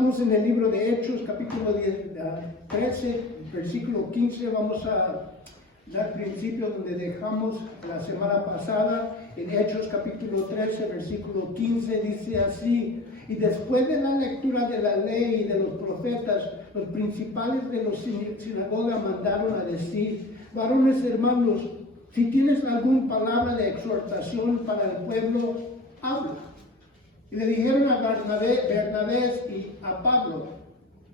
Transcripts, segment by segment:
Estamos en el libro de Hechos, capítulo 13, versículo 15. Vamos a dar principio donde dejamos la semana pasada. En Hechos, capítulo 13, versículo 15, dice así: y después de la lectura de la ley y de los profetas, los principales de la sinagoga mandaron a decir: varones hermanos, si tienes alguna palabra de exhortación para el pueblo, habla. Y le dijeron a Bernabé y a Pablo: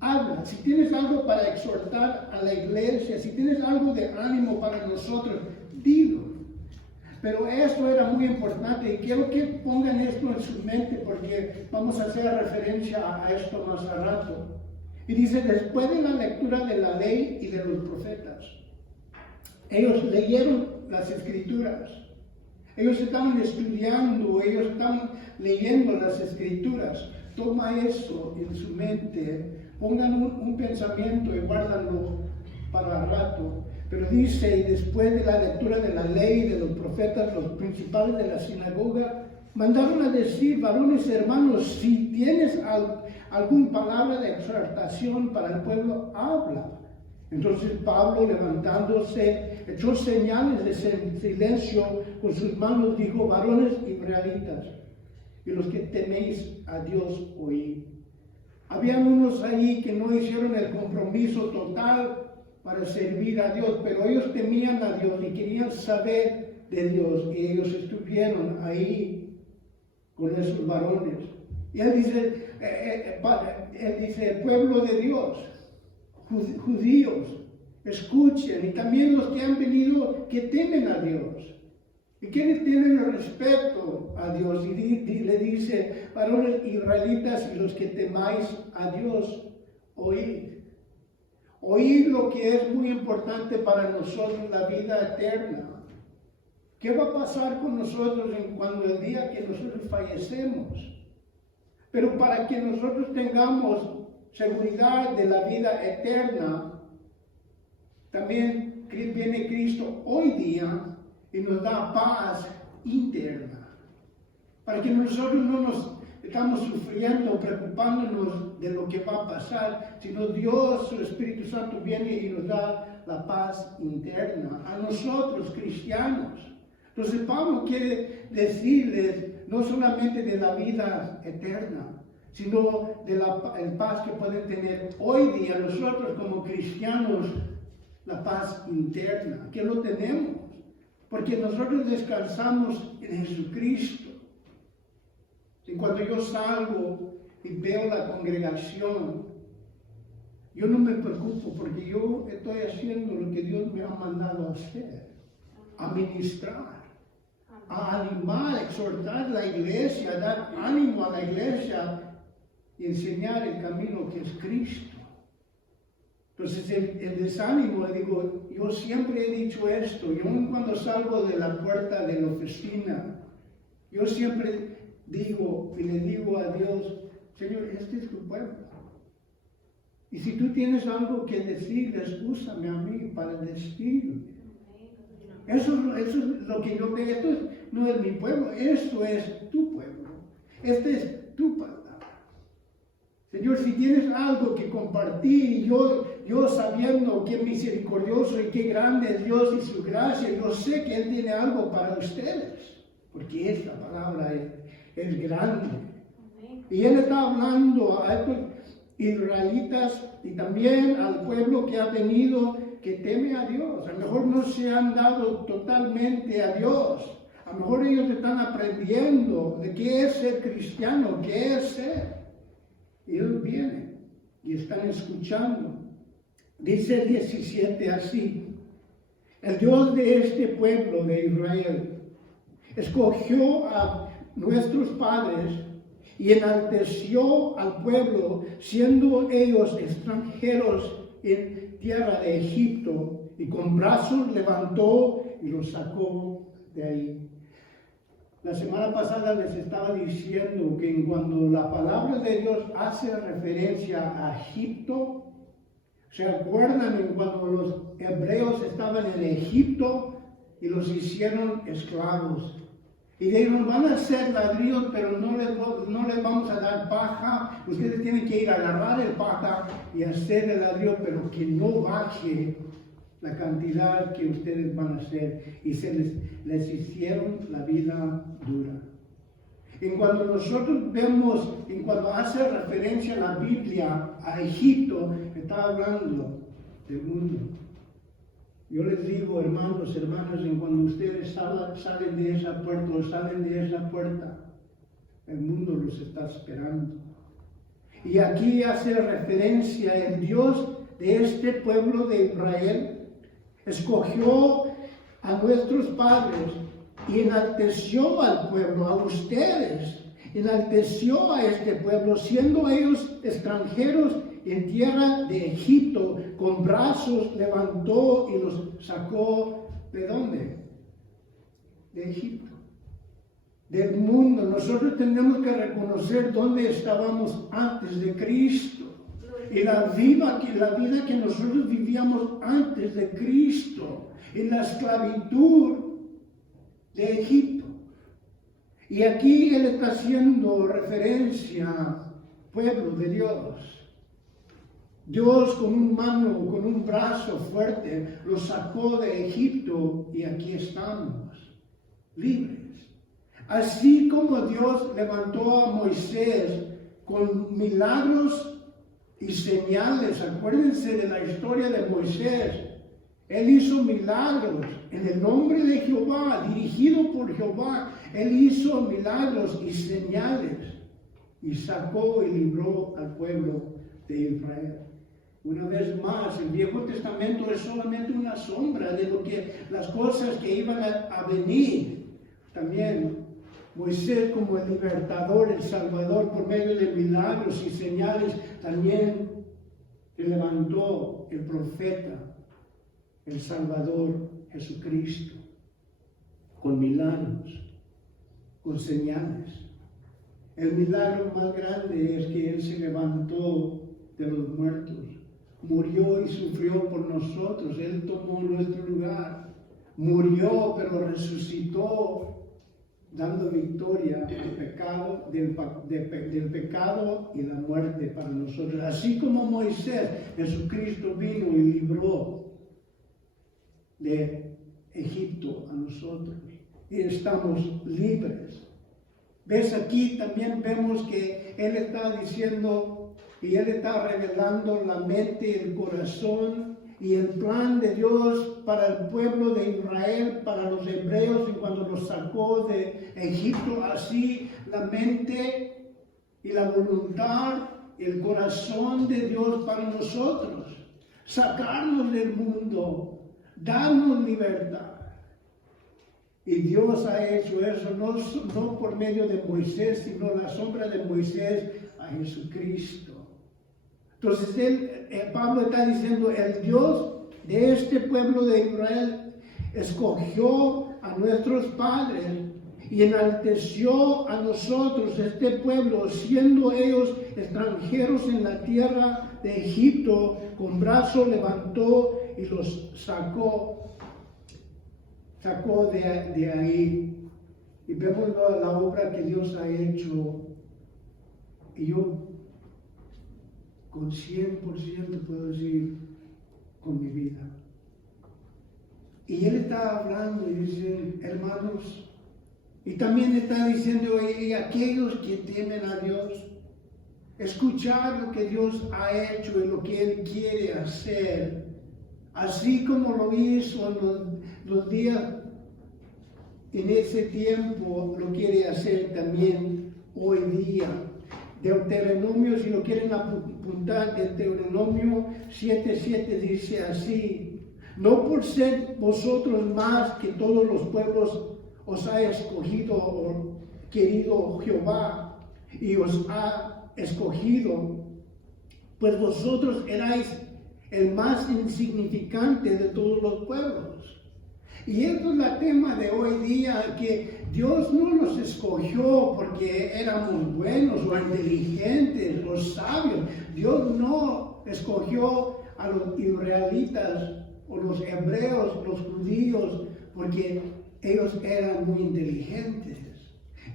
habla, si tienes algo para exhortar a la iglesia, si tienes algo de ánimo para nosotros, dilo. Pero esto era muy importante y quiero que pongan esto en su mente porque vamos a hacer referencia a esto más a rato. Y dice: después de la lectura de la ley y de los profetas, ellos leyeron las escrituras. Ellos estaban estudiando, ellos estaban leyendo las escrituras. Toma eso en su mente, pongan un pensamiento y guárdanlo para el rato. Pero dice: y después de la lectura de la ley y de los profetas, los principales de la sinagoga mandaron a decir: varones hermanos, si tienes alguna palabra de exhortación para el pueblo, habla. Entonces Pablo, levantándose, echó señales de silencio con sus manos, dijo: varones israelitas, y los que teméis a Dios, oíd. Habían unos ahí que no hicieron el compromiso total para servir a Dios, pero ellos temían a Dios y querían saber de Dios, y ellos estuvieron ahí con esos varones. Y él dice, el pueblo de Dios, judíos, escuchen, y también los que han venido que temen a Dios y que tienen el respeto a Dios. Y le dice: varones israelitas y los que temáis a Dios, oíd. Oíd lo que es muy importante para nosotros, la vida eterna. ¿Qué va a pasar con nosotros cuando el día que nosotros fallecemos? Pero para que nosotros tengamos seguridad de la vida eterna, también viene Cristo hoy día y nos da paz interna. Para que nosotros no nos estamos sufriendo, preocupándonos de lo que va a pasar, sino Dios, su Espíritu Santo, viene y nos da la paz interna a nosotros, cristianos. Entonces Pablo quiere decirles no solamente de la vida eterna, sino de la paz que pueden tener hoy día nosotros como cristianos, la paz interna, que lo tenemos, porque nosotros descansamos en Jesucristo. Y cuando yo salgo y veo la congregación, yo no me preocupo porque yo estoy haciendo lo que Dios me ha mandado a hacer, a ministrar, a animar, a exhortar a la iglesia, a dar ánimo a la iglesia y enseñar el camino que es Cristo. Entonces el desánimo, digo, yo siempre he dicho esto, y aun cuando salgo de la puerta de la oficina, yo siempre digo y le digo a Dios: Señor, este es tu pueblo. Y si tú tienes algo que decirles, úsame a mí para decirlo. Eso es lo que yo veo. Esto no es mi pueblo, esto es tu pueblo. Esta es tu palabra. Señor, si tienes algo que compartir, y yo sabiendo qué misericordioso y qué grande es Dios y su gracia, yo sé que Él tiene algo para ustedes, porque esta palabra es grande. Y Él está hablando a estos israelitas y también al pueblo que ha venido, que teme a Dios. A lo mejor no se han dado totalmente a Dios. A lo mejor ellos están aprendiendo de qué es ser cristiano, qué es ser. Y ellos vienen y están escuchando. Dice el 17 así: el Dios de este pueblo de Israel escogió a nuestros padres y enalteció al pueblo, siendo ellos extranjeros en tierra de Egipto, y con brazos levantó y los sacó de ahí. La semana pasada les estaba diciendo que cuando la palabra de Dios hace referencia a Egipto, ¿se acuerdan cuando los hebreos estaban en Egipto y los hicieron esclavos? Y de nos van a hacer ladrillos, pero no les vamos a dar paja. Ustedes tienen que ir a agarrar el paja y hacer el ladrillo, pero que no baje la cantidad que ustedes van a hacer. Y les hicieron la vida dura. En cuando nosotros vemos, en cuando hace referencia la Biblia a Egipto, está hablando del mundo. Yo les digo, hermanos, hermanas, en cuando ustedes salen de esa puerta o salen de esa puerta, el mundo los está esperando. Y aquí hace referencia el Dios de este pueblo de Israel, escogió a nuestros padres y enalteció al pueblo, a ustedes, enalteció a este pueblo, siendo ellos extranjeros en tierra de Egipto, con brazos levantó y los sacó, ¿de dónde? De Egipto, del mundo. Nosotros tenemos que reconocer dónde estábamos antes de Cristo y la vida que nosotros vivíamos antes de Cristo, en la esclavitud de Egipto. Y aquí él está haciendo referencia, pueblo de Dios. Dios con un brazo fuerte, los sacó de Egipto y aquí estamos, libres. Así como Dios levantó a Moisés con milagros y señales, acuérdense de la historia de Moisés. Él hizo milagros en el nombre de Jehová, dirigido por Jehová. Él hizo milagros y señales y sacó y libró al pueblo de Israel. Una vez más, el Viejo Testamento es solamente una sombra de las cosas que iban a venir. También Moisés como el libertador, el salvador por medio de milagros y señales, también levantó el profeta, el Salvador Jesucristo, con milagros, con señales. El milagro más grande es que Él se levantó de los muertos, murió y sufrió por nosotros. Él tomó nuestro lugar, murió pero resucitó, dando victoria al pecado, del pecado y la muerte para nosotros. Así como Moisés, Jesucristo vino y libró de Egipto a nosotros y estamos libres. ¿Ves? Aquí también vemos que Él está diciendo y Él está revelando la mente, el corazón y el plan de Dios para el pueblo de Israel, para los hebreos, y cuando los sacó de Egipto, así la mente y la voluntad, el corazón de Dios para nosotros, sacarnos del mundo, darnos libertad. Y Dios ha hecho eso no por medio de Moisés, sino la sombra de Moisés a Jesucristo. Entonces Pablo está diciendo, el Dios de este pueblo de Israel escogió a nuestros padres y enalteció a nosotros, este pueblo, siendo ellos extranjeros en la tierra de Egipto, con brazo levantó y los sacó de ahí. Y vemos la obra que Dios ha hecho. Y yo con 100% puedo decir, con mi vida. Y Él está hablando y dice, hermanos, y también está diciendo, y aquellos que temen a Dios, escuchar lo que Dios ha hecho y lo que Él quiere hacer, así como lo hizo en los días, en ese tiempo, lo quiere hacer también hoy día. Deuteronomio, si lo quieren apuntar, Deuteronomio 7:7 dice así: no por ser vosotros más que todos los pueblos os ha escogido o querido Jehová y os ha escogido, pues vosotros erais el más insignificante de todos los pueblos. Y esto es el tema de hoy día, que Dios no nos escogió porque éramos buenos o inteligentes o sabios. Dios no escogió a los israelitas o los hebreos, los judíos, porque ellos eran muy inteligentes.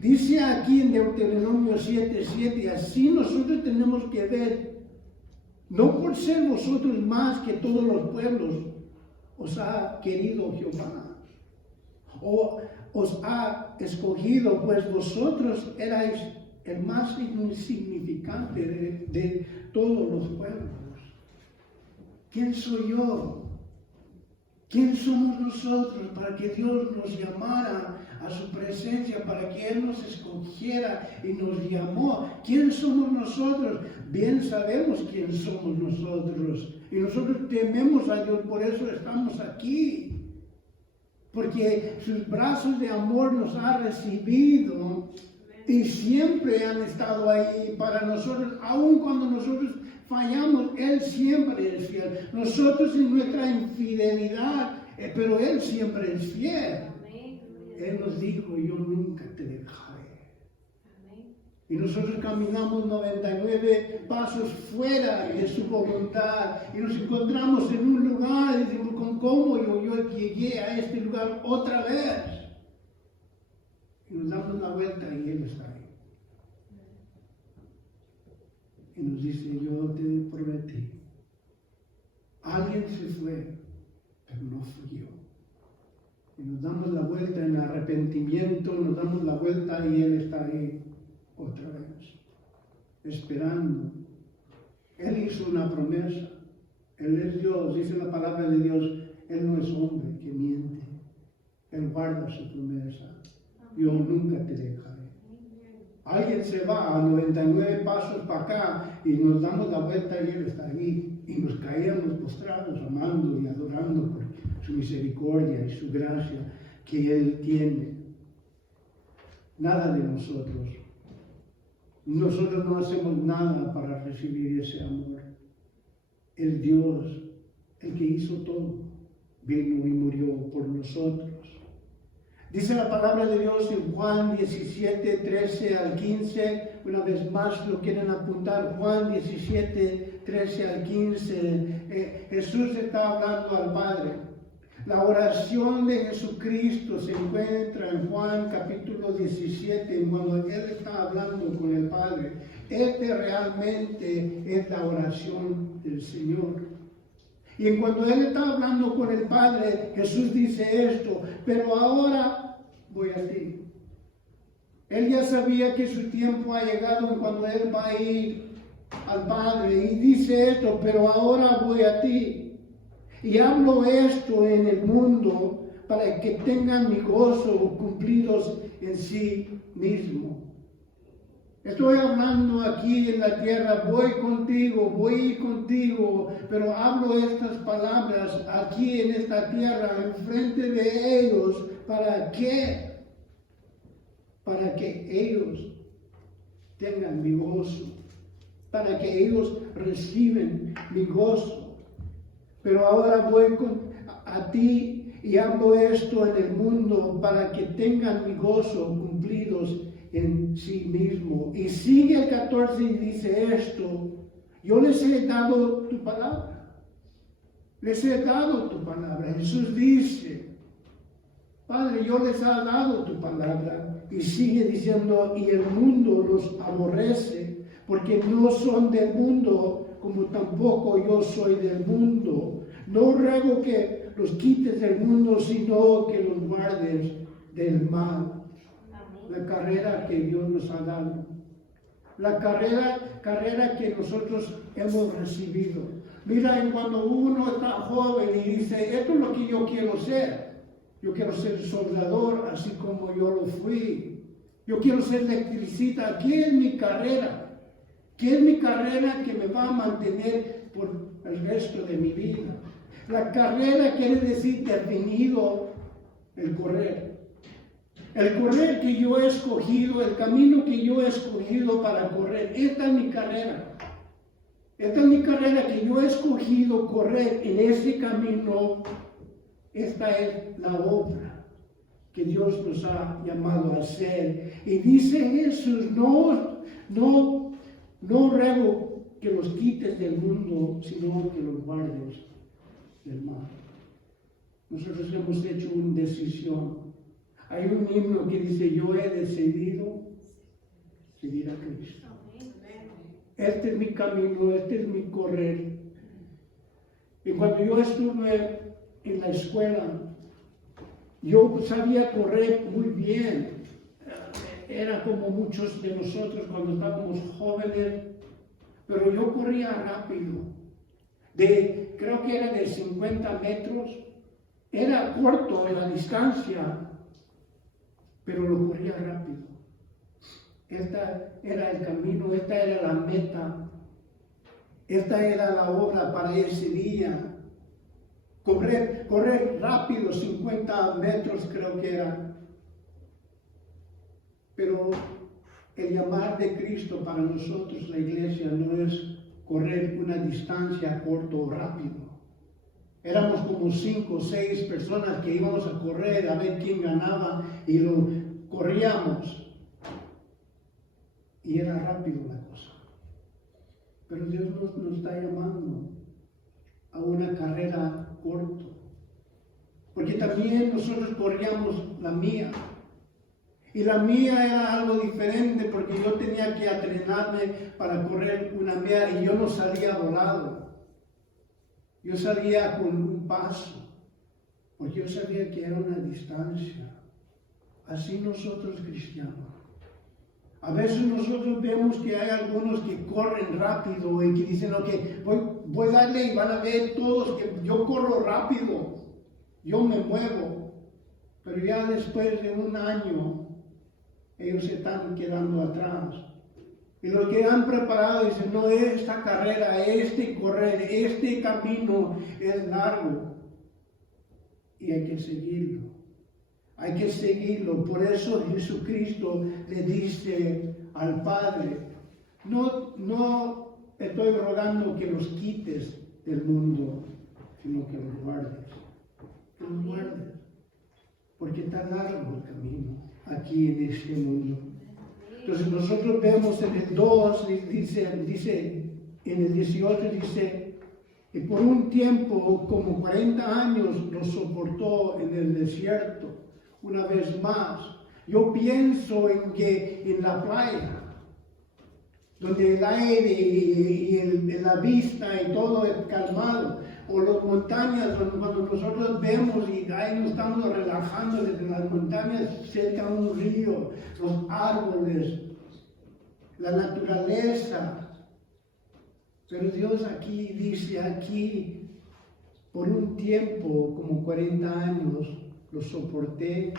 Dice aquí en Deuteronomio 7:7, así nosotros tenemos que ver, no por ser vosotros más que todos los pueblos, os ha querido Jehová, o os ha escogido, pues vosotros erais el más insignificante de todos los pueblos. ¿Quién soy yo? ¿Quién somos nosotros para que Dios nos llamara a su presencia, para que Él nos escogiera y nos llamó? ¿Quién somos nosotros? Bien sabemos quién somos nosotros. Y nosotros tememos a Dios, por eso estamos aquí. Porque sus brazos de amor nos ha recibido y siempre han estado ahí para nosotros, aun cuando nosotros fallamos, Él siempre es fiel. Nosotros en nuestra infidelidad, pero Él siempre es fiel. Él nos dijo, yo nunca te dejaré. Y nosotros caminamos 99 pasos fuera de su voluntad y nos encontramos en un lugar y decimos, ¿cómo yo llegué a este lugar otra vez? Y nos damos la vuelta y Él está ahí. Y nos dice, yo te prometí. Alguien se fue, pero no fui yo. Y nos damos la vuelta en arrepentimiento, nos damos la vuelta y Él está ahí otra vez, esperando. Él hizo una promesa. Él es Dios, dice la palabra de Dios. Él no es hombre que miente. Él guarda su promesa. Yo nunca te dejaré. Alguien se va a 99 pasos para acá y nos damos la vuelta y Él está ahí. Y nos caíamos postrados, amando y adorando por su misericordia y su gracia que Él tiene. Nada de nosotros. Nosotros no hacemos nada para recibir ese amor. El Dios, el que hizo todo, vino y murió por nosotros. Dice la palabra de Dios en Juan 17, 13 al 15. Una vez más lo quieren apuntar. Juan 17, 13 al 15. Jesús está hablando al Padre. La oración de Jesucristo se encuentra en Juan capítulo 17, cuando Él está hablando con el Padre. Este realmente es la oración del Señor. Y cuando Él está hablando con el Padre, Jesús dice esto, pero ahora voy a ti. Él ya sabía que su tiempo ha llegado cuando Él va a ir al Padre. Y dice esto, pero ahora voy a ti. Y hablo esto en el mundo para que tengan mi gozo cumplidos en sí mismo. Estoy hablando aquí en la tierra, voy contigo, pero hablo estas palabras aquí en esta tierra, enfrente de ellos, ¿para qué? Para que ellos tengan mi gozo, para que ellos reciben mi gozo. Pero ahora voy a ti y hablo esto en el mundo para que tengan mi gozo cumplidos en sí mismo. Y sigue el 14 y dice esto, yo les he dado tu palabra. Les he dado tu palabra. Jesús dice, Padre, yo les he dado tu palabra. Y sigue diciendo, y el mundo los aborrece, porque no son del mundo, como tampoco yo soy del mundo. No ruego que los quites del mundo, sino que los guardes del mal. La carrera que Dios nos ha dado. La carrera que nosotros hemos recibido. Mira, cuando uno está joven y dice, esto es lo que yo quiero ser. Yo quiero ser soldador, así como yo lo fui. Yo quiero ser electricista. ¿Qué es mi carrera? ¿Qué es mi carrera que me va a mantener por el resto de mi vida? La carrera quiere decir definido el correr. El correr que yo he escogido, el camino que yo he escogido para correr. Esta es mi carrera. Esta es mi carrera que yo he escogido correr en ese camino. Esta es la obra que Dios nos ha llamado a hacer. Y dice Jesús, no ruego que los quites del mundo, sino que los guardes del mal. Nosotros hemos hecho una decisión. Hay un himno que dice, yo he decidido seguir a Cristo. Este es mi camino, este es mi correr. Y cuando yo estuve en la escuela, yo sabía correr muy bien. Era como muchos de nosotros cuando estábamos jóvenes, pero yo corría rápido. Creo que era de 50 metros. Era corto en la distancia, pero lo corría rápido. Esta era el camino, esta era la meta, esta era la obra para ese día. Correr rápido, 50 metros creo que era. Pero el llamar de Cristo para nosotros, la iglesia, no es correr una distancia corto o rápido. Éramos como 5 o 6 personas que íbamos a correr a ver quién ganaba y lo corríamos. Y era rápido la cosa. Pero Dios nos está llamando a una carrera corta. Porque también nosotros corríamos la mía. Y la mía era algo diferente porque yo tenía que entrenarme para correr una mía y yo no salía volado. Yo salía con un paso, porque yo sabía que era una distancia. Así nosotros cristianos. A veces nosotros vemos que hay algunos que corren rápido y que dicen, ok, voy a darle y van a ver todos que yo corro rápido, yo me muevo. Pero ya después de un año, ellos se están quedando atrás. Y los que han preparado dicen, no, esta carrera, correr, este camino es largo. Y hay que seguirlo. Hay que seguirlo. Por eso Jesucristo le dice al Padre, no estoy rogando que los quites del mundo, sino que los guardes. Que los guardes. Porque está largo el camino aquí en este mundo. Entonces nosotros vemos en el 2, dice en el 18, dice, y por un tiempo, como 40 años, lo soportó en el desierto. Una vez más, yo pienso en que en la playa, donde el aire y la vista y todo es calmado, o las montañas, cuando nosotros vemos y ahí nos estamos relajando desde las montañas cerca de un río, los árboles, la naturaleza. Pero Dios aquí dice, por un tiempo, como 40 años, lo soporté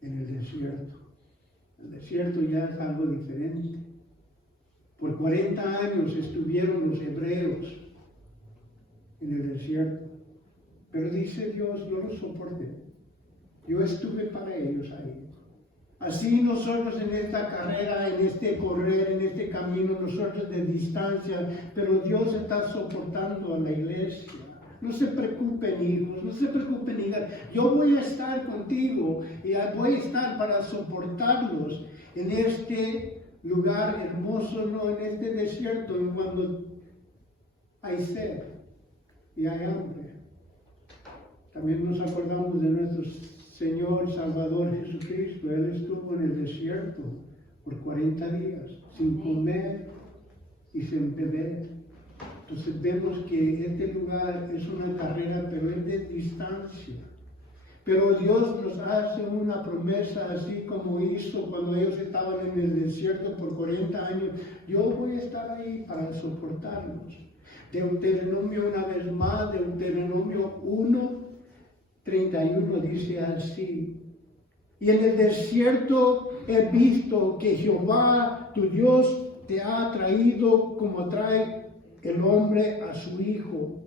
en el desierto. El desierto ya es algo diferente. Por 40 años estuvieron los hebreos en el desierto. Pero dice Dios, yo los soporté. Yo estuve para ellos ahí. Así nosotros en esta carrera, en este correr, en este camino, nosotros de distancia, pero Dios está soportando a la iglesia. No se preocupen, hijos, no se preocupen, hijas. Yo voy a estar contigo y voy a estar para soportarlos en este lugar hermoso, no en este desierto, en cuando hay sed y hay hambre. También nos acordamos de nuestro Señor Salvador Jesucristo. Él estuvo en el desierto por 40 días, sin comer y sin beber. Entonces vemos que este lugar es una carrera, pero es de distancia. Pero Dios nos hace una promesa, así como hizo cuando ellos estaban en el desierto por 40 años. Yo voy a estar ahí para soportarlos. Deuteronomio, una vez más, Deuteronomio 1:31 dice así: y en el desierto he visto que Jehová tu Dios te ha traído como trae el hombre a su hijo,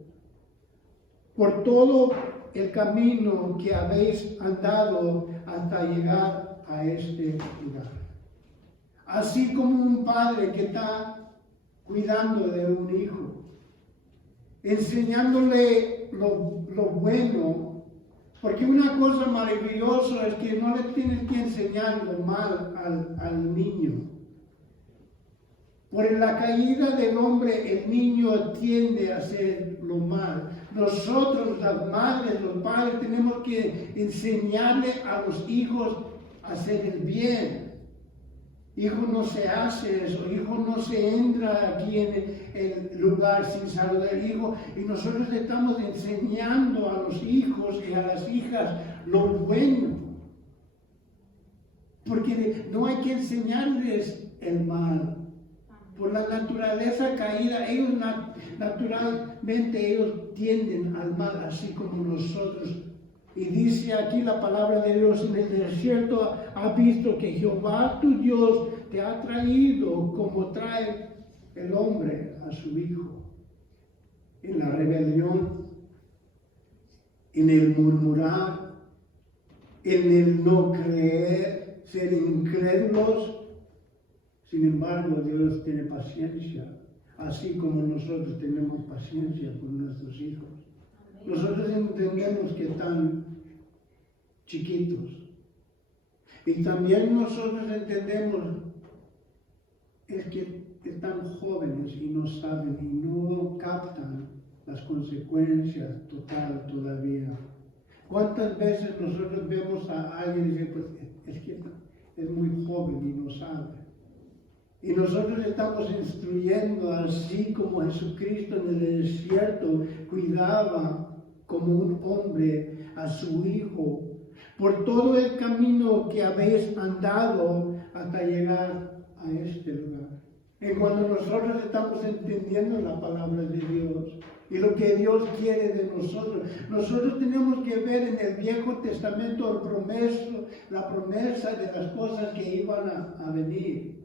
por todo el camino que habéis andado hasta llegar a este lugar. Así como un padre que está cuidando de un hijo, enseñándole lo bueno, porque una cosa maravillosa es que no le tienes que enseñar lo mal al niño. Por la caída del hombre, el niño tiende a hacer lo mal. Nosotros, las madres, los padres, tenemos que enseñarle a los hijos a hacer el bien. Hijo, no se hace eso. Hijo, no se entra aquí en el lugar sin saludar. Hijo, y nosotros estamos enseñando a los hijos y a las hijas lo bueno. Porque no hay que enseñarles el mal. Por la naturaleza caída, ellos naturalmente ellos tienden al mal, así como nosotros. Y dice aquí la palabra de Dios: en el desierto has visto que Jehová tu Dios te ha traído como trae el hombre a su hijo. En la rebelión, en el murmurar, en el no creer, ser incrédulos. Sin embargo, Dios tiene paciencia, así como nosotros tenemos paciencia con nuestros hijos. Nosotros entendemos que están chiquitos. Y también nosotros entendemos es que están jóvenes y no saben y no captan las consecuencias total todavía. ¿Cuántas veces nosotros vemos a alguien y decimos, pues es que es muy joven y no sabe? Y nosotros estamos instruyendo, así como Jesucristo en el desierto cuidaba como un hombre a su hijo, por todo el camino que habéis andado hasta llegar a este lugar. Y cuando nosotros estamos entendiendo la palabra de Dios y lo que Dios quiere de nosotros, nosotros tenemos que ver en el Viejo Testamento la promesa de las cosas que iban a venir.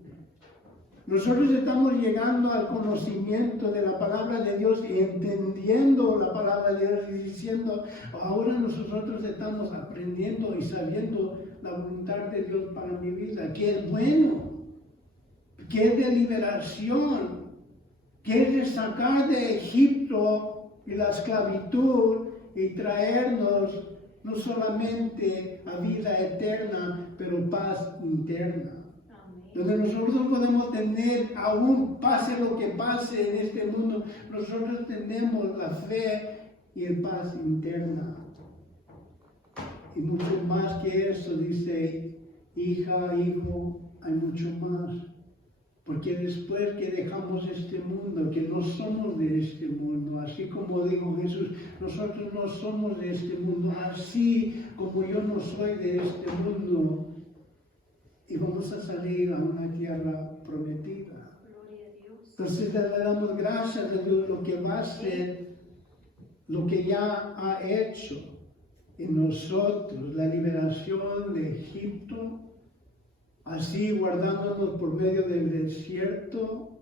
Nosotros estamos llegando al conocimiento de la palabra de Dios y entendiendo la palabra de Dios y diciendo, ahora nosotros estamos aprendiendo y sabiendo la voluntad de Dios para mi vida, que es bueno, que es de liberación, que es de sacar de Egipto y la esclavitud y traernos no solamente a vida eterna, pero paz interna. Donde nosotros podemos tener, aún pase lo que pase en este mundo, nosotros tenemos la fe y el paz interna. Y mucho más que eso, dice, hija, hijo, hay mucho más. Porque después que dejamos este mundo, que no somos de este mundo, así como dijo Jesús, nosotros no somos de este mundo, así como yo no soy de este mundo. Y vamos a salir a una tierra prometida. Entonces le damos gracias a Dios lo que va a hacer, lo que ya ha hecho en nosotros, la liberación de Egipto, así guardándonos por medio del desierto.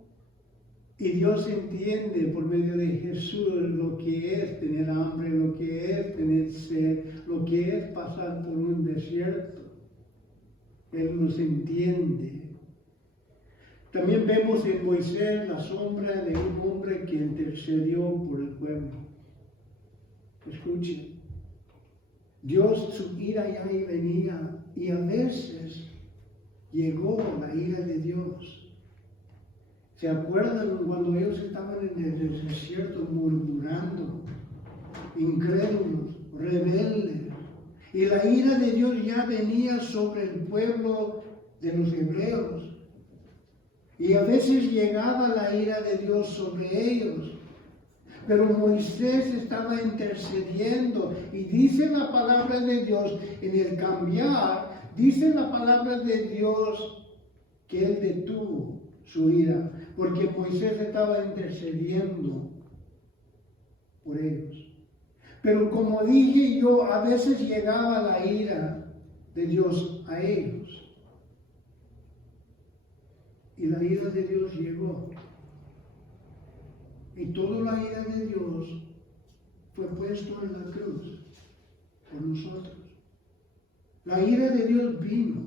Y Dios entiende por medio de Jesús lo que es tener hambre, lo que es tener sed, lo que es pasar por un desierto. Él nos entiende. También vemos en Moisés la sombra de un hombre que intercedió por el pueblo. Escuchen, Dios, su ira ya venía y a veces llegó la ira de Dios. ¿Se acuerdan cuando ellos estaban en el desierto murmurando, incrédulos, rebeldes? Y la ira de Dios ya venía sobre el pueblo de los hebreos. Y a veces llegaba la ira de Dios sobre ellos. Pero Moisés estaba intercediendo. Y dice la palabra de Dios, en el cambiar, dice la palabra de Dios que Él detuvo su ira. Porque Moisés estaba intercediendo por ellos. Pero como dije yo, a veces llegaba la ira de Dios a ellos. Y la ira de Dios llegó. Y toda la ira de Dios fue puesto en la cruz por nosotros. La ira de Dios vino.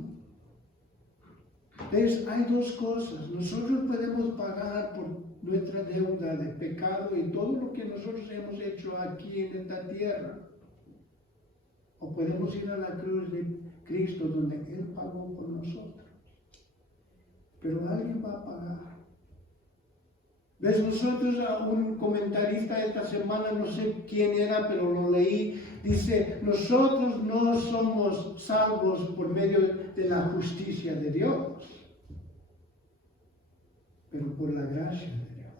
¿Ves? Hay dos cosas. Nosotros podemos pagar por nuestra deuda de pecado y todo lo que nosotros hemos hecho aquí en esta tierra. O podemos ir a la cruz de Cristo donde Él pagó por nosotros. Pero alguien va a pagar. ¿Ves? Nosotros, a un comentarista esta semana, no sé quién era, pero lo leí, dice, nosotros no somos salvos por medio de la justicia de Dios, pero por la gracia de Dios.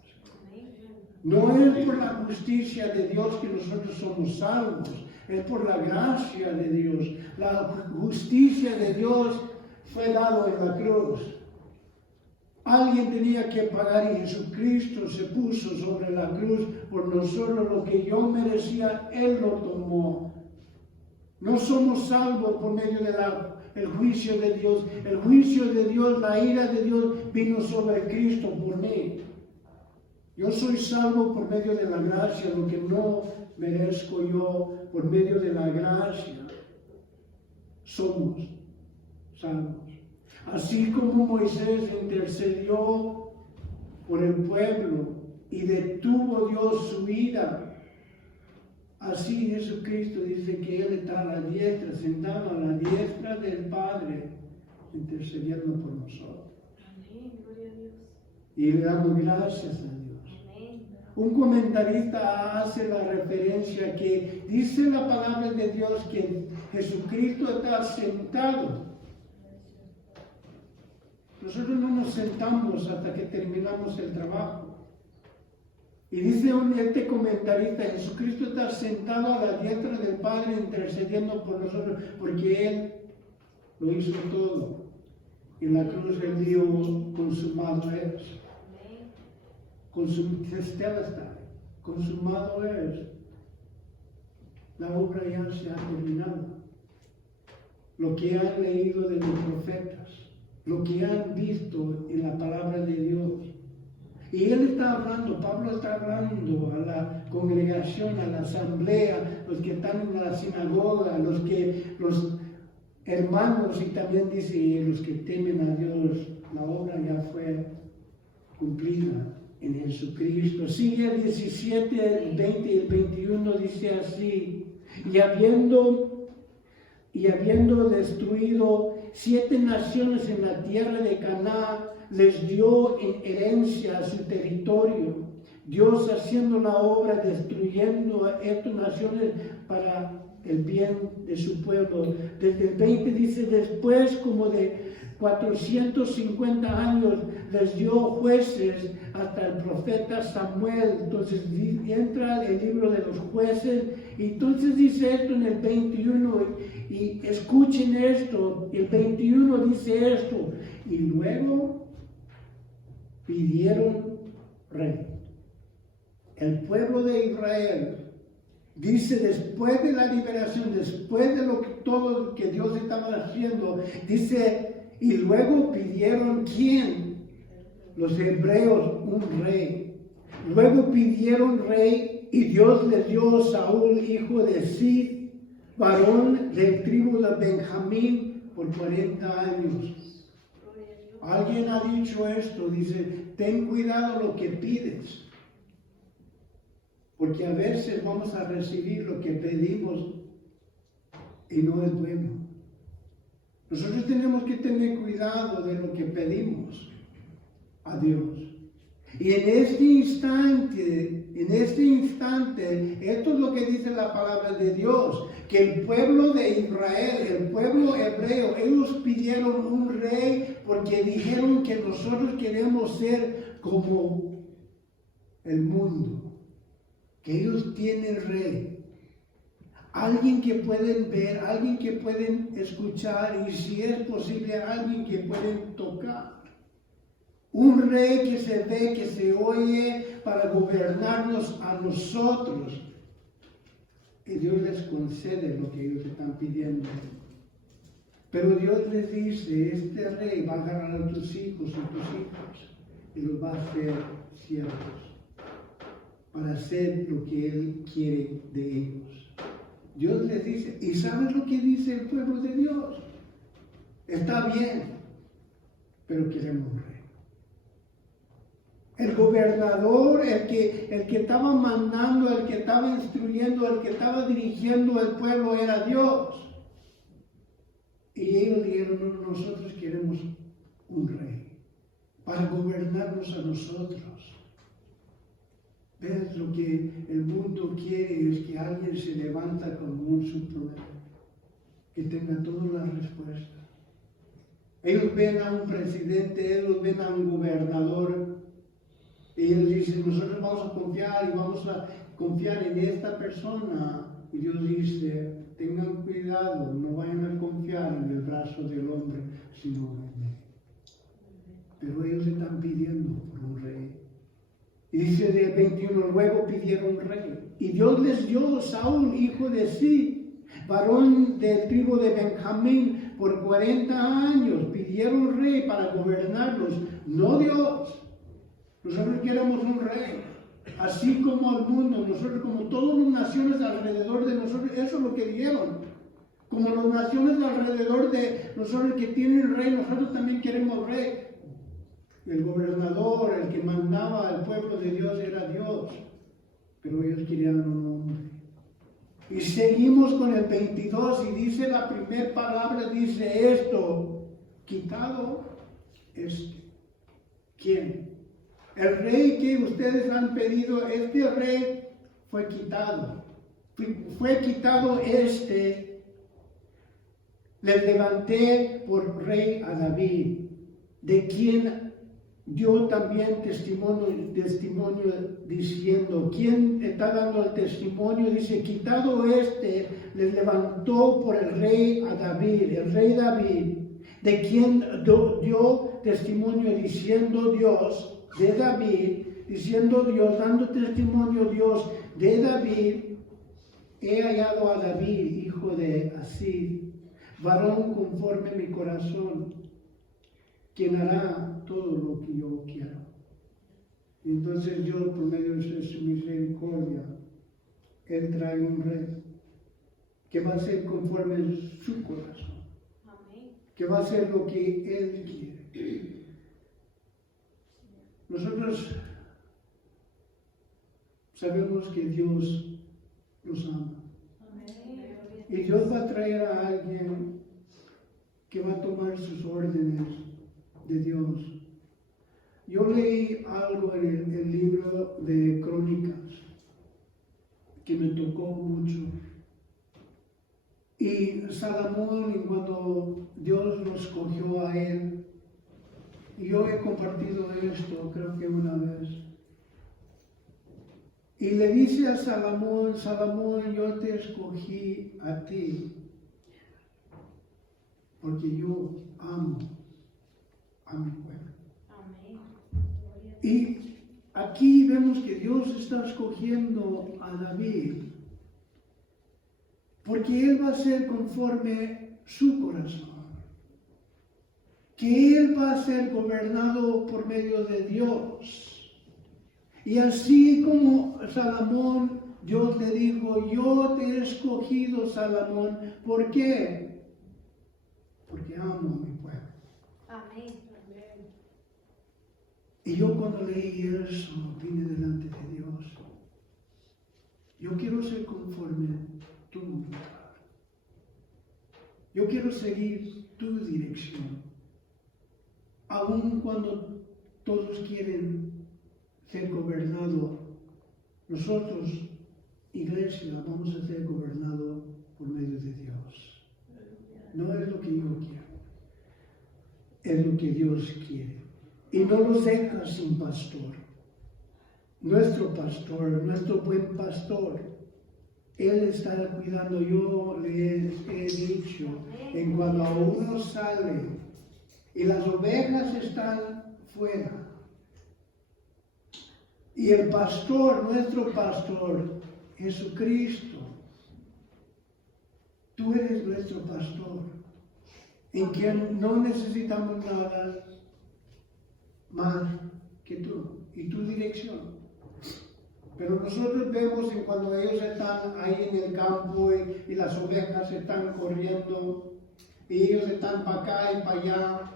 No es por la justicia de Dios que nosotros somos salvos, es por la gracia de Dios. La justicia de Dios fue dada en la cruz. Alguien tenía que pagar y Jesucristo se puso sobre la cruz por nosotros. Lo que yo merecía, Él lo tomó. No somos salvos por medio del juicio de Dios. El juicio de Dios, la ira de Dios vino sobre Cristo por mí. Yo soy salvo por medio de la gracia, lo que no merezco yo, por medio de la gracia. Somos salvos. Así como Moisés intercedió por el pueblo y detuvo Dios su ira, así Jesucristo dice que Él está a la diestra, sentado a la diestra del Padre, intercediendo por nosotros. Amén, gloria a Dios. Y le damos gracias a Dios. Amén. Un comentarista hace la referencia que dice la palabra de Dios que Jesucristo está sentado. Nosotros no nos sentamos hasta que terminamos el trabajo. Y dice este comentarista, Jesucristo está sentado a la diestra del Padre intercediendo por nosotros, porque Él lo hizo todo. En la cruz Él dijo, consumado es. Consumado es. La obra ya se ha terminado. Lo que han leído de los profetas, lo que han visto en la palabra de Dios. Y él está hablando, Pablo está hablando a la congregación, a la asamblea, los que están en la sinagoga, los hermanos, y también dice los que temen a Dios. La obra ya fue cumplida en Jesucristo. Sigue el 17, el 20 y el 21, dice así: y habiendo destruido 7 naciones en la tierra de Canaán, les dio en herencia su territorio. Dios haciendo la obra, destruyendo a estas naciones para el bien de su pueblo. Desde el 20 dice, después como de 450 años les dio jueces hasta el profeta Samuel. Entonces entra el libro de los jueces y entonces dice esto en el 21 y escuchen esto. El 21 dice esto: y luego pidieron rey. El pueblo de Israel dice, después de la liberación, después de todo lo que Dios estaba haciendo, dice, y luego pidieron, ¿quién? Los hebreos, un rey. Luego pidieron rey y Dios les dio a Saúl, hijo de Cis, varón del tribu de Benjamín, por 40 años. Alguien ha dicho esto, dice, ten cuidado lo que pides, porque a veces vamos a recibir lo que pedimos y no es bueno. Nosotros tenemos que tener cuidado de lo que pedimos a Dios. Y en este instante, esto es lo que dice la palabra de Dios, que el pueblo de Israel, el pueblo hebreo, ellos pidieron un rey porque dijeron que nosotros queremos ser como el mundo, que ellos tienen rey. Alguien que pueden ver, alguien que pueden escuchar y si es posible, alguien que pueden tocar. Un rey que se ve, que se oye para gobernarnos a nosotros. Y Dios les concede lo que ellos están pidiendo. Pero Dios les dice, este rey va a agarrar a tus hijos y los va a hacer siervos para hacer lo que Él quiere de ellos. Dios les dice, ¿y sabes lo que dice el pueblo de Dios? Está bien, pero queremos un rey. El gobernador, el que estaba mandando, el que estaba instruyendo, el que estaba dirigiendo el pueblo era Dios. Y ellos dijeron, no, nosotros queremos un rey para gobernarnos a nosotros. ¿Ves? Lo que el mundo quiere es que alguien se levanta como un supremo, que tenga todas las respuestas. Ellos ven a un presidente, ellos ven a un gobernador, y ellos dicen, nosotros vamos a confiar y vamos a confiar en esta persona. Y Dios dice, tengan cuidado, no vayan a confiar en el brazo del hombre, sino en mí. Pero ellos están pidiendo por un rey. Y dice el 21, luego pidieron rey. Y Dios les dio Saúl, hijo de Cis, varón del tribu de Benjamín, por 40 años. Pidieron rey para gobernarlos, no Dios. Nosotros queremos un rey. Así como el mundo, nosotros como todas las naciones alrededor de nosotros, eso es lo que dieron. Como las naciones alrededor de nosotros que tienen rey, nosotros también queremos rey. El gobernador, el que mandaba al pueblo de Dios era Dios, pero ellos querían un hombre. Y seguimos con el 22 y dice la primera palabra, dice esto, quitado este. ¿Quién? El rey que ustedes han pedido, este rey fue quitado. Fue quitado este. Les levanté por rey a David, de quien dio también testimonio diciendo, ¿quién está dando el testimonio? Dice, quitado este, les levantó por el rey a David, el rey David, de quien dio testimonio diciendo Dios, de David, diciendo Dios, dando testimonio Dios de David, he hallado a David, hijo de Así, varón conforme a mi corazón, quien hará todo lo que yo quiero. Y entonces Dios, por medio de su misericordia, Él trae un rey que va a ser conforme a su corazón, que va a ser lo que Él quiere. Nosotros sabemos que Dios nos ama. Y Dios va a traer a alguien que va a tomar sus órdenes de Dios. Yo leí algo en el libro de Crónicas que me tocó mucho. Y Salomón, cuando Dios lo escogió a él, y yo he compartido esto, creo que una vez. Y le dice a Salomón, Salomón, yo te escogí a ti, porque yo amo a mi pueblo. Amén. Y aquí vemos que Dios está escogiendo a David, porque él va a ser conforme su corazón. Que él va a ser gobernado por medio de Dios. Y así como Salomón, Dios le dijo, yo te he escogido, Salomón. ¿Por qué? Porque amo a mi pueblo. Amén. Y yo cuando leí eso, vine delante de Dios. Yo quiero ser conforme a tu voluntad. Yo quiero seguir tu dirección. Aun cuando todos quieren ser gobernados, nosotros, iglesia, vamos a ser gobernados por medio de Dios. No es lo que yo quiero, es lo que Dios quiere. Y no los deja sin pastor. Nuestro pastor, nuestro buen pastor, Él está cuidando. Yo les he dicho, en cuando uno sale y las ovejas están fuera, y el pastor, nuestro pastor, Jesucristo, tú eres nuestro pastor, en quien no necesitamos nada más que tú y tu dirección. Pero nosotros vemos en cuando ellos están ahí en el campo y las ovejas están corriendo y ellos están para acá y para allá.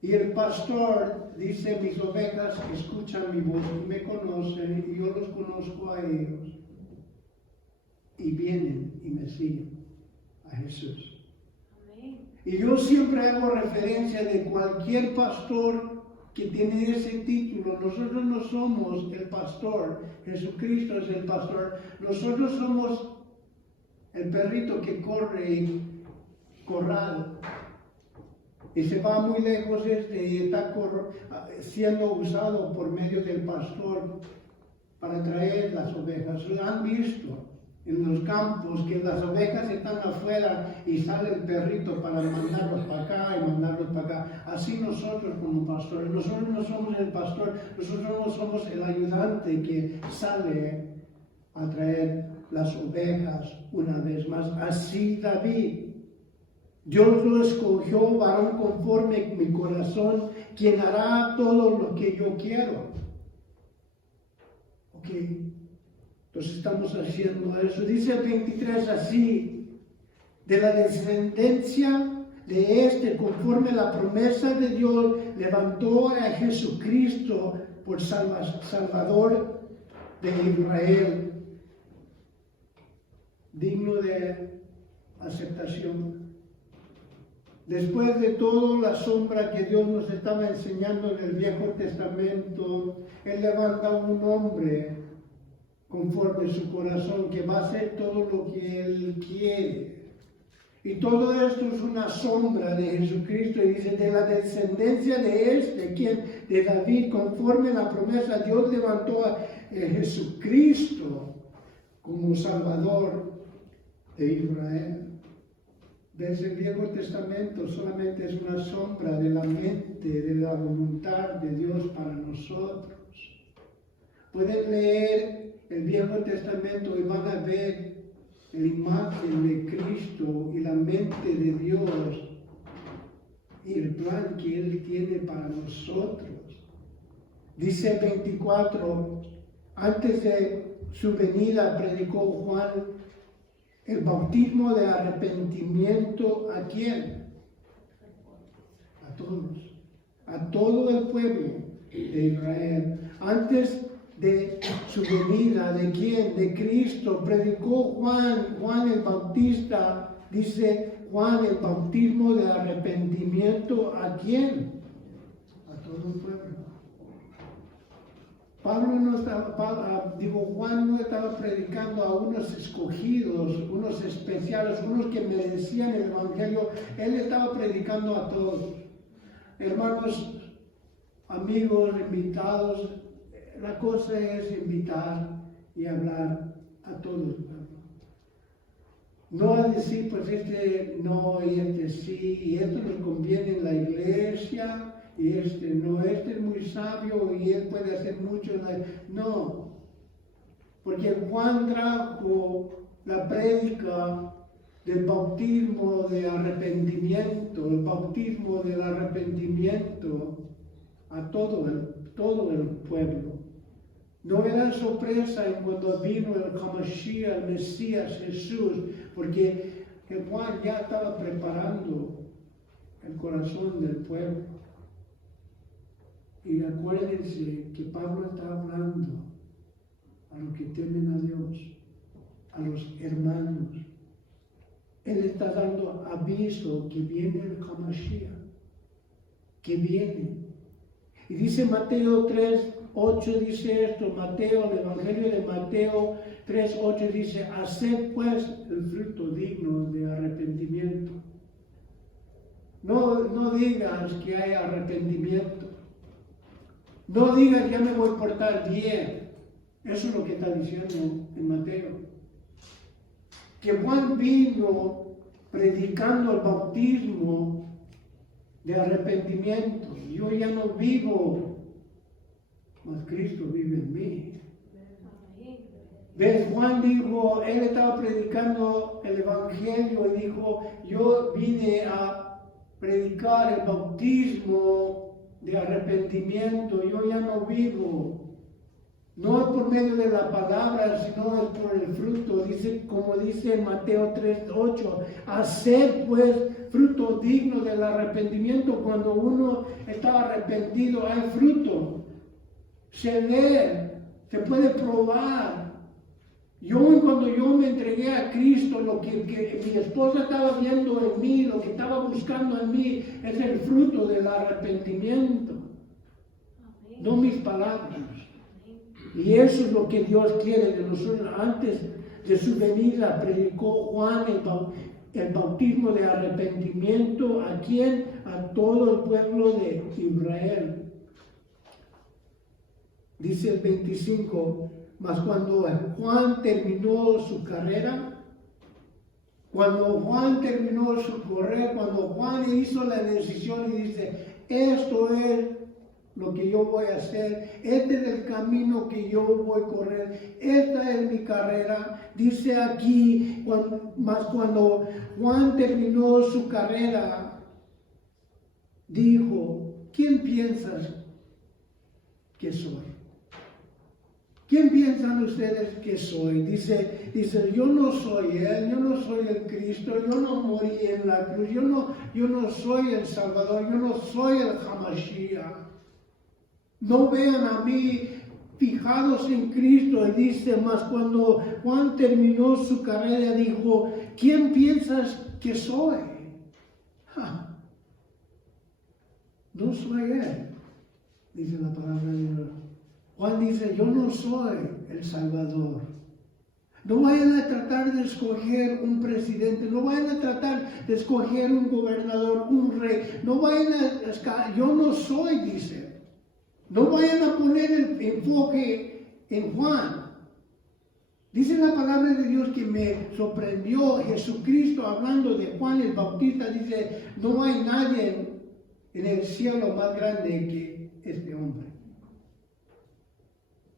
Y el pastor dice, mis ovejas escuchan mi voz y me conocen y yo los conozco a ellos. Y vienen y me siguen a Jesús. Amén. Y yo siempre hago referencia de cualquier pastor que tiene ese título. Nosotros no somos el pastor, Jesucristo es el pastor. Nosotros somos el perrito que corre corral y se va muy lejos y está siendo usado por medio del pastor para traer las ovejas. Lo han visto en los campos, que las ovejas están afuera y sale el perrito para mandarlos para acá y mandarlos para acá. Así nosotros como pastores, nosotros no somos el pastor, nosotros no somos el ayudante que sale a traer las ovejas una vez más. Así David, Dios lo escogió, varón conforme mi corazón, quien hará todo lo que yo quiero. Ok. Entonces estamos haciendo eso. Dice el 23 así: de la descendencia de este, conforme la promesa de Dios, levantó a Jesucristo por Salvador de Israel, digno de aceptación. Después de todo la sombra que Dios nos estaba enseñando en el Viejo Testamento, Él levanta a un hombre conforme su corazón, que va a hacer todo lo que Él quiere. Y todo esto es una sombra de Jesucristo. Y dice, de la descendencia de este, quien de David, conforme la promesa, Dios levantó a Jesucristo como Salvador de Israel. Desde el Viejo Testamento solamente es una sombra de la mente, de la voluntad de Dios para nosotros. Pueden leer el Viejo Testamento y van a ver la imagen de Cristo y la mente de Dios y el plan que Él tiene para nosotros. Dice 24, antes de su venida predicó Juan el bautismo de arrepentimiento. ¿A quién? A todos, a todo el pueblo de Israel. Antes de su venida, ¿de quién? De Cristo. Predicó Juan el Bautista, dice Juan, el bautismo de arrepentimiento. ¿A quién? A todo el pueblo. Juan no estaba predicando a unos escogidos, unos especiales, unos que merecían el Evangelio. Él estaba predicando a todos. Hermanos, amigos, invitados, la cosa es invitar y hablar a todos. No a decir, pues este no y este sí, y esto nos conviene en la iglesia, y este no, este es muy sabio y él puede hacer mucho. No, porque Juan trajo la prédica del bautismo de arrepentimiento, el bautismo del arrepentimiento a todo el pueblo. No era sorpresa en cuando vino el Hamashiach, el Mesías Jesús, porque Juan ya estaba preparando el corazón del pueblo. Y acuérdense que Pablo está hablando a los que temen a Dios, a los hermanos. Él está dando aviso que viene el Hamashiach, que viene. Y dice Mateo 3:8, dice esto, Mateo, el Evangelio de Mateo 3:8 dice, haced pues el fruto digno de arrepentimiento. No digas que hay arrepentimiento. No digas, ya me voy a portar bien. Eso es lo que está diciendo en Mateo. Que Juan vino predicando el bautismo de arrepentimiento. Yo ya no vivo, mas Cristo vive en mí. ¿Ves? Juan dijo, él estaba predicando el Evangelio y dijo, yo vine a predicar el bautismo de arrepentimiento. Yo ya no vivo, no es por medio de la palabra, sino es por el fruto. Dice, como dice en Mateo 3:8, hacer pues fruto digno del arrepentimiento. Cuando uno está arrepentido hay fruto, se ve, se puede probar. Cuando yo me entregué a Cristo, lo que mi esposa estaba viendo en mí, lo que estaba buscando en mí, es el fruto del arrepentimiento. no mis palabras. Y eso es lo que Dios quiere de nosotros. Antes de su venida predicó Juan el bautismo de arrepentimiento. ¿A quién? A todo el pueblo de Israel. Dice el 25, mas cuando Juan terminó su carrera, cuando Juan hizo la decisión y dice, esto es lo que yo voy a hacer, este es el camino que yo voy a correr, esta es mi carrera, dice aquí, cuando Juan terminó su carrera, dijo, ¿quién piensas que soy? ¿Quién piensan ustedes que soy? Dice, yo no soy Él, yo no soy el Cristo, yo no morí en la cruz, yo no soy el Salvador, yo no soy el Hamashiach. No vean a mí fijados en Cristo. Y dice, más cuando Juan terminó su carrera, dijo, ¿quién piensas que soy? No soy Él, dice la palabra de Dios. Juan dice, yo no soy el Salvador. No vayan a tratar de escoger un presidente, no vayan a tratar de escoger un gobernador, un rey. No vayan a, yo no soy, dice. No vayan a poner el enfoque en Juan. Dice la palabra de Dios que me sorprendió Jesucristo hablando de Juan el Bautista. Dice, no hay nadie en el cielo más grande que este hombre.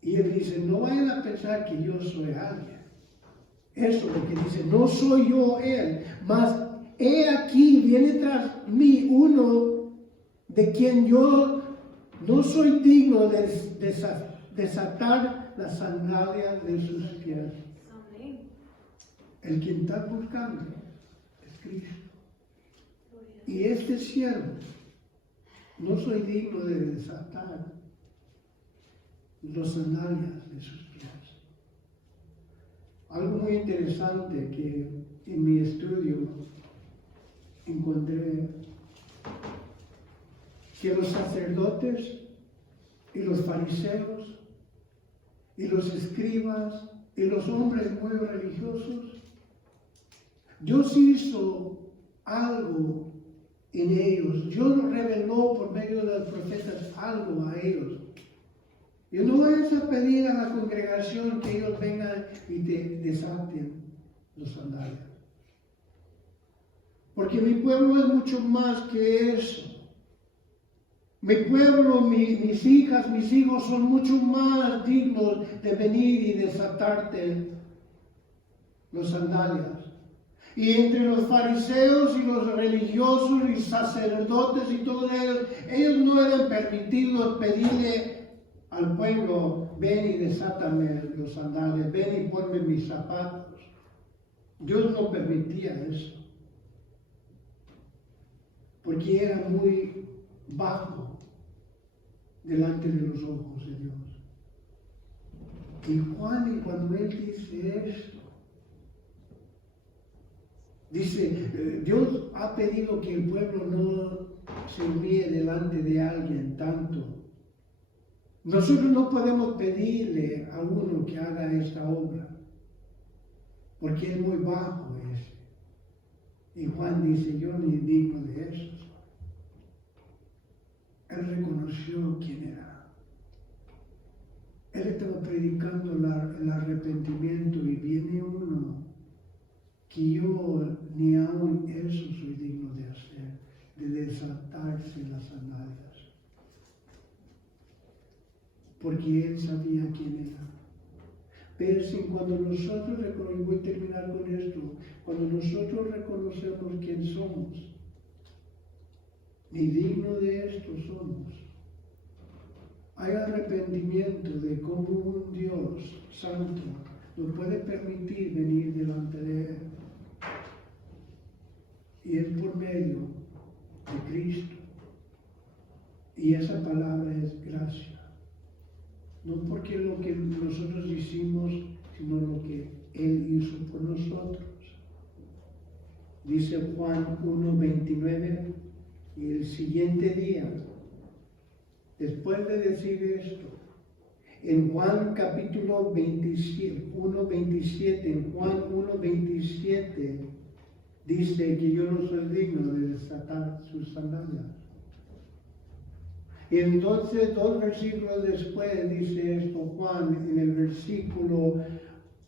Y él dice, no vayan a pensar que yo soy alguien. Eso es lo que dice, no soy yo él, mas he aquí, viene tras mí uno de quien yo no soy digno de desatar las sandalias de sus pies. Amén. El quien está buscando es Cristo. Y este siervo, no soy digno de desatar las sandalias de sus pies. Algo muy interesante que en mi estudio encontré, que los sacerdotes y los fariseos y los escribas y los hombres muy religiosos, Dios hizo algo en ellos. Dios reveló por medio de los profetas algo a ellos. Y no vayas a pedir a la congregación que ellos vengan y te desaten los sandalias. Porque mi pueblo es mucho más que eso. Mi pueblo, mis hijas, mis hijos son mucho más dignos de venir y desatarte los sandalias. Y entre los fariseos y los religiosos y sacerdotes y todos ellos no eran permitidos pedirle al pueblo, ven y desátame los sandalias, ven y ponme mis zapatos. Dios no permitía eso, porque era muy bajo delante de los ojos de Dios. Y Juan, cuando él dice esto, dice, Dios ha pedido que el pueblo no se humille delante de alguien tanto. Nosotros no podemos pedirle a uno que haga esta obra, porque es muy bajo ese. Y Juan dice, yo ni digno de eso. Él reconoció quién era. Él estaba predicando el arrepentimiento y viene uno que yo ni aún eso soy digno de hacer, de desatarse las sandalias. Porque él sabía quién era. Pero si cuando nosotros reconocemos, voy a terminar con esto, cuando nosotros reconocemos quién somos, ni digno de esto somos, hay arrepentimiento de cómo un Dios santo nos puede permitir venir delante de Él. Y es por medio de Cristo. Y esa palabra es gracia. No porque lo que nosotros hicimos, sino lo que Él hizo por nosotros. Dice Juan 1:29, y el siguiente día después de decir esto, en Juan capítulo 27, 1:27, en Juan 1:27, dice que yo no soy digno de desatar sus sandalias. Y entonces, 2 versículos después, dice esto Juan, en el versículo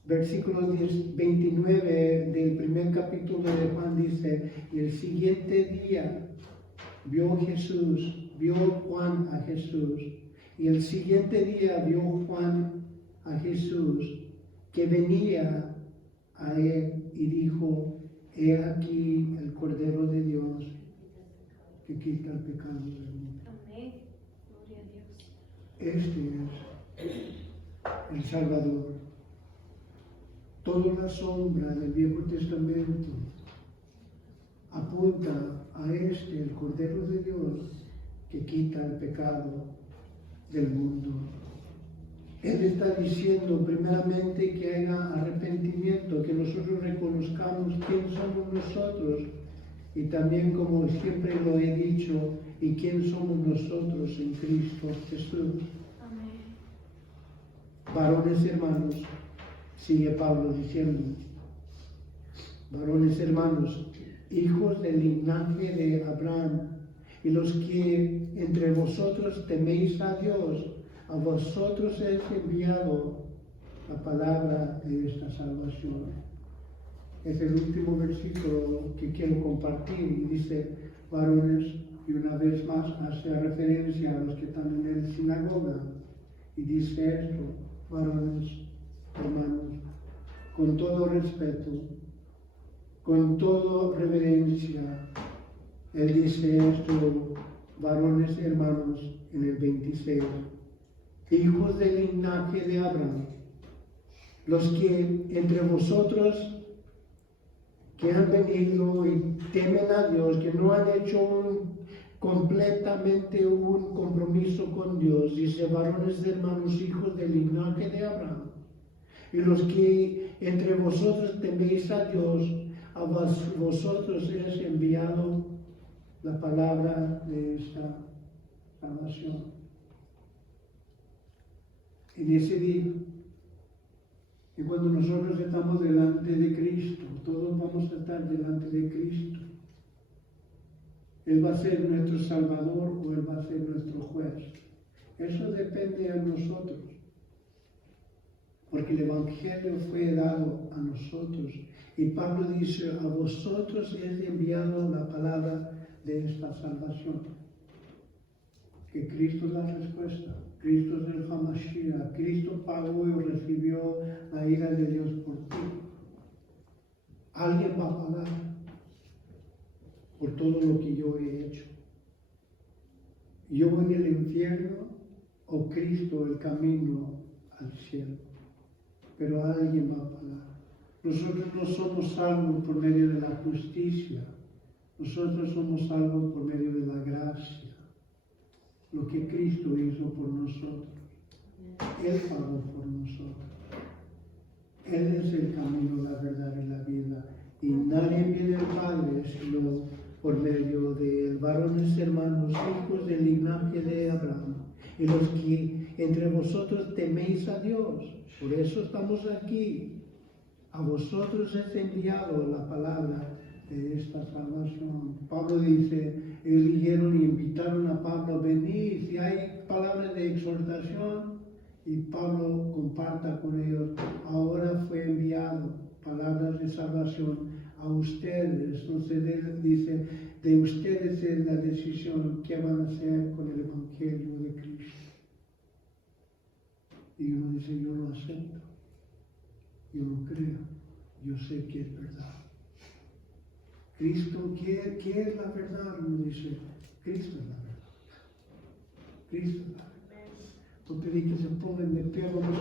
29 del primer capítulo de Juan, dice, y el siguiente día vio Juan a Jesús, y el siguiente día vio Juan a Jesús que venía a él y dijo, he aquí el Cordero de Dios que quita el pecado del mundo. Amén. Gloria a Dios. Este es el Salvador. Toda la sombra del Viejo Testamento apunta a el Cordero de Dios que quita el pecado del mundo. Él está diciendo primeramente que haya arrepentimiento, que nosotros reconozcamos quién somos nosotros y también, como siempre lo he dicho, y quién somos nosotros en Cristo Jesús. Amén. Varones hermanos, sigue Pablo diciendo, varones hermanos, hijos del linaje de Abraham, y los que entre vosotros teméis a Dios, a vosotros es enviado la palabra de esta salvación. Es el último versículo que quiero compartir y dice, varones, y una vez más hace referencia a los que están en la sinagoga, y dice esto, varones, hermanos, con todo respeto, con toda reverencia, él dice esto, varones hermanos, en el 26, hijos del linaje de Abraham, los que entre vosotros que han venido y temen a Dios, que no han hecho completamente un compromiso con Dios, dice varones hermanos, hijos del linaje de Abraham, y los que entre vosotros teméis a Dios, a vosotros es enviado la palabra de esta salvación. En ese día, y cuando nosotros estamos delante de Cristo, todos vamos a estar delante de Cristo. Él va a ser nuestro Salvador o Él va a ser nuestro juez. Eso depende de nosotros. Porque el Evangelio fue dado a nosotros. Y Pablo dice, a vosotros es enviado la palabra de esta salvación. Que Cristo es la respuesta. Cristo es el Hamashiach. Cristo pagó y recibió la ira de Dios por ti. Alguien va a pagar por todo lo que yo he hecho. Yo en el infierno o Cristo el camino al cielo. Pero alguien va a pagar. Nosotros no somos salvos por medio de la justicia. Nosotros somos salvos por medio de la gracia. Lo que Cristo hizo por nosotros. Él pagó por nosotros. Él es el camino, la verdad y la vida. Y nadie viene al Padre sino por medio de él. Varones hermanos, hijos del linaje de Abraham, y los que entre vosotros teméis a Dios. Por eso estamos aquí. A vosotros es enviado la palabra de esta salvación. Pablo dice, eligieron y invitaron a Pablo, venid, si hay palabras de exhortación, y Pablo comparta con ellos. Ahora fue enviado palabras de salvación a ustedes. Entonces él dice, de ustedes es la decisión que van a hacer con el Evangelio de Cristo. Y uno dice, yo lo acepto, yo lo creo, yo sé que es verdad. Cristo, ¿qué es la verdad? Uno dice, Cristo es la verdad. Cristo es la verdad. Yo pedí que se pongan de pie, vamos